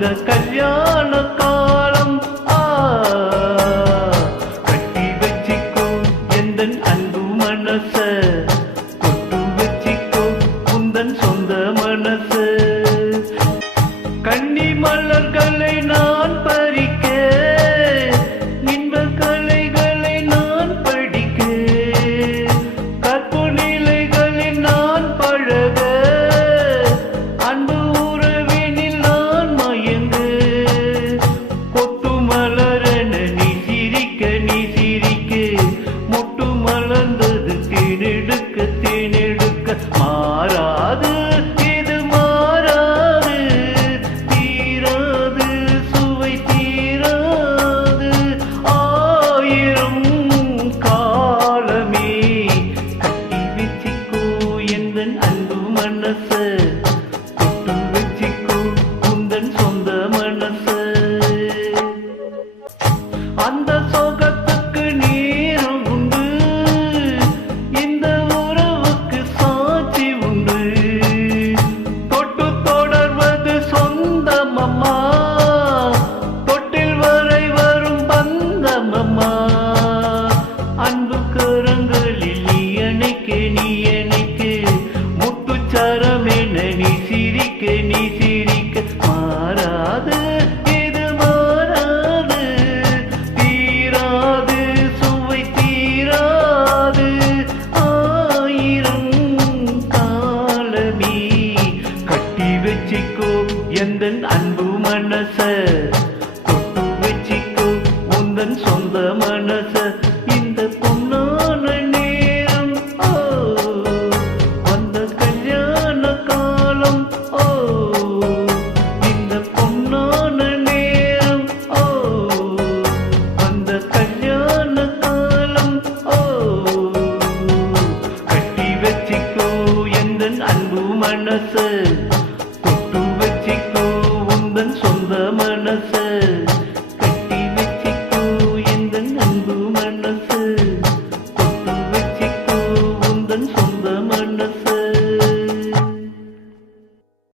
உங்க கல்யாண காலம் ஆ. கட்டி வச்சிக்கோ எந்த அன்பு மனச. கொட்டு வச்சிக்கோ உந்தன் சொந்த மனசு. கண்ணி மலர்களை நான் பெற அந்த சோகத்துக்கு நேரம் உண்டு. இந்த உறவுக்கு சாட்சி உண்டு. தொட்டு தொடர்வது சொந்தமம்மா தொட்டில் வரை வரும் பந்தமம்மா அன்பு கரங்களில் நீ அணைக்க நீ அணைக்க. முட்டுச்சரம் என நீ சிரிக்க நீ மனச. தொட்டு வச்சிக்கோ உந்தன் சொந்த மனச. இந்த பொன்னான நேரம் ஓ. வந்த கல்யாண காலம் ஓ. இந்த பொன்னான நேரம் ஓ. வந்த கல்யாண காலம் ஓ. கட்டி வச்சிக்கோ எந்தன் அன்பு வச்சிக்கோ உந்தன் மனச